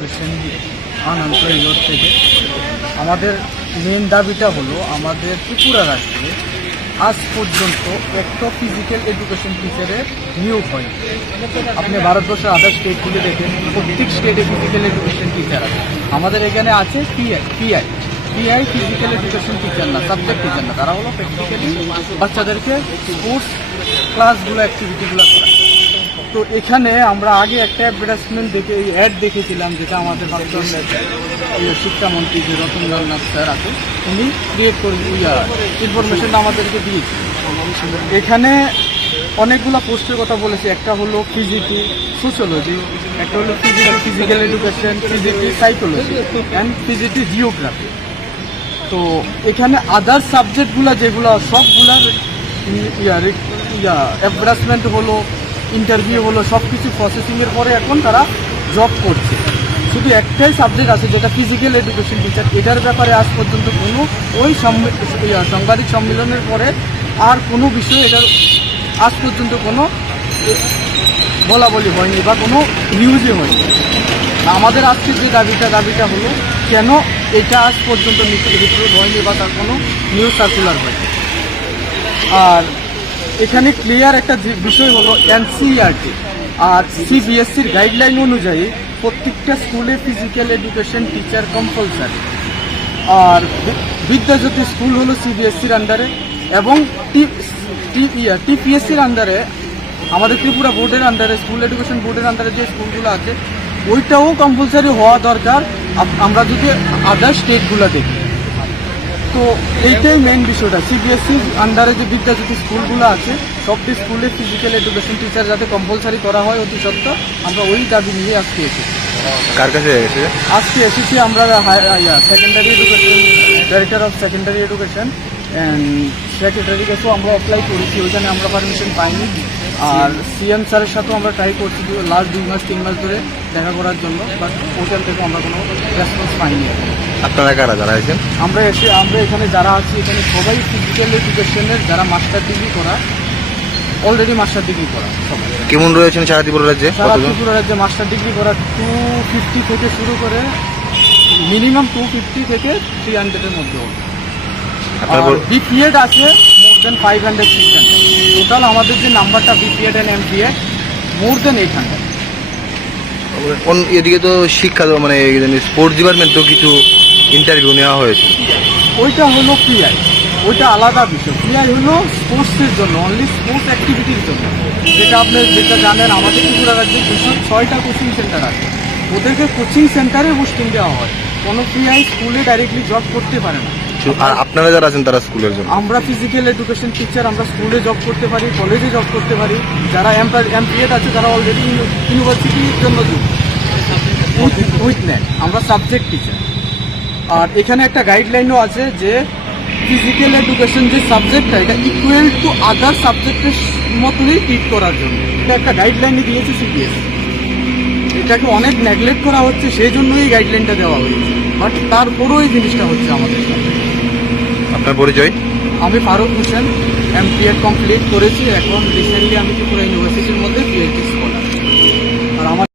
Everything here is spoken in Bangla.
এডুকেশন আনএমপ্লয়েড থেকে আমাদের মেন দাবিটা হলো আমাদের ত্রিপুরা রাজ্যে আজ পর্যন্ত একটা ফিজিক্যাল এডুকেশন টিচারের নিয়োগ হয়নি। আপনি ভারতবর্ষের আদার স্টেটগুলো দেখেন, প্রত্যেক স্টেটে ফিজিক্যাল এডুকেশন টিচার আছে। আমাদের এখানে আছে পিআই ফিজিক্যাল এডুকেশন টিচার না, সাবজেক্ট টিচার না, তারা হলো প্র্যাকটিক্যালি বাচ্চাদেরকে স্পোর্টস ক্লাসগুলো অ্যাক্টিভিটিগুলো করায়। তো এখানে আমরা আগে একটা অ্যাডভার্টাইজমেন্ট দেখে অ্যাড দেখেছিলাম, যেটা আমাদের ভারতবর্ষের শিক্ষামন্ত্রী যে রতনলাল নাথ স্যার আছে, উনি ক্রিয়েট করে ইনফরমেশনটা আমাদেরকে দিয়েছে। এখানে অনেকগুলো পোস্টের কথা বলেছি। একটা হলো ফিজিটি সোশ্যোলজি, একটা হলো ফিজিক্যাল এডুকেশন, ফিজিটি সাইকোলজি অ্যান্ড ফিজিটি জিওগ্রাফি। তো এখানে আদার সাবজেক্টগুলো যেগুলো সবগুলার অ্যাডভার্টাইজমেন্ট হলো, ইন্টারভিউ হলো, সব কিছু প্রসেসিংয়ের পরে এখন তারা জব করছে। শুধু একটাই সাবজেক্ট আছে যেটা ফিজিক্যাল এডুকেশন টিচার। এটার ব্যাপারে আজ পর্যন্ত কোনো ওই সাংবাদিক সম্মেলনের পরে আর কোনো বিষয়ে এটার আজ পর্যন্ত কোনো বলাবলি হয়নি বা কোনো নিউজই হয়নি। আমাদের আজকে যে দাবিটা হলো, কেন এটা আজ পর্যন্ত রিপোর্ট হয়নি বা তার কোনো নিউজ সার্কুলার হয়নি। আর এখানে ক্লিয়ার একটা বিষয় হলো এনসিইআরটি আর সিবিএসসির গাইডলাইন অনুযায়ী প্রত্যেকটা স্কুলে ফিজিক্যাল এডুকেশন টিচার কম্পালসারি। আর বিদ্যাজ্যোতি স্কুল হলো সিবিএসসির আন্ডারে এবং টিপিএসসির আন্ডারে, আমাদের ত্রিপুরা বোর্ডের আন্ডারে, স্কুল এডুকেশন বোর্ডের আন্ডারে যে স্কুলগুলো আছে ওইটাও কম্পালসারি হওয়া দরকার আমরা যদি আদার স্টেটগুলো দেখি। তো এইটাই মেন বিষয়টা। সিবিএসসির আন্ডারে যে বিদ্যাজ্যোতি স্কুলগুলো আছে সবটি স্কুলে ফিজিক্যাল এডুকেশন টিচার যাতে কম্পালসারি করা হয় অতি সত্ত্বর, আমরা ওই দাবি নিয়ে আজকে এসেছি। কার কাছে আজকে এসেছি আমরা secondary education, director of secondary education and সেক্রেটারির কাছেও আমরা অ্যাপ্লাই করেছি, ওইখানে আমরা পারমিশন পাইনি। আর সিএম স্যারের সাথেও আমরা ট্রাই করছি লাস্ট 2-3 মাস ধরে দেখা করার জন্য, বাট ওইখান থেকে আমরা কোনো রেসপন্স পাইনি। আপনারা কারা যারা আছেন? আমরা এখানে যারা আছি, এখানে সবাই ফিজিক্যাল এডুকেশনের যারা মাস্টার ডিগ্রি করা, অলরেডি মাস্টার ডিগ্রি করা সবাই। কেমন রয়েছেন সারা ত্রিপুরা রাজ্যে? সারা ত্রিপুরা রাজ্যে মাস্টার ডিগ্রি করা 250 থেকে শুরু করে মিনিমাম 250 থেকে 300-এর মধ্যে হবে। বিপিএড আছে মোর দেন 500-600। টোটাল আমাদের যে নাম্বারটা বিপিএড অ্যান্ড এমপিএড মোর দেন 800। এদিকে তো শিক্ষা মানে স্পোর্টস ডিপার্টমেন্ট তো কিছু ইন্টারভিউ নেওয়া হয়েছে, ওইটা হলো পিআই, ওইটা আলাদা বিষয়। পিআই হলো স্পোর্টসের জন্য, অনলি স্পোর্টস অ্যাক্টিভিটির জন্য। যেটা জানেন আমাদের ত্রিপুরা রাজ্যে 206টা কোচিং সেন্টার আছে, ওদেরকে কোচিং সেন্টারে পোস্টিং দেওয়া হয়। কোনো পিআই স্কুলে ডাইরেক্টলি জব করতে পারে না। আর আপনারা যারা আছেন তারা স্কুলের জন্য? আমরা ফিজিক্যাল এডুকেশন টিচার, আমরা স্কুলে জব করতে পারি, কলেজে জব করতে পারি। যারা এমপিএড আছে তারা অলরেডি ইউনিভার্সিটির জন্য উইথ নেয়, আমরা সাবজেক্ট টিচার। আর এখানে একটা গাইডলাইনও আছে যে ফিজিক্যাল এডুকেশন যে সাবজেক্টটা, এটা ইকুয়াল টু আদার সাবজেক্টের মতনই ট্রিট করার জন্য এটা একটা গাইডলাইনই দিয়েছে সিবিএসসি। এটাকে অনেক নেগলেক্ট করা হচ্ছে, সেই জন্যই এই গাইডলাইনটা দেওয়া হয়েছে। বাট তারপরও এই জিনিসটা হচ্ছে আমাদের সাথে। আপনার পরিচয়? আমি ফারুক হোসেন, এমপিএড কমপ্লিট করেছি। এখন রিসেন্টলি আমি ত্রিপুরা ইউনিভার্সিটির মধ্যে পিএইচডি স্কলার। আর আমার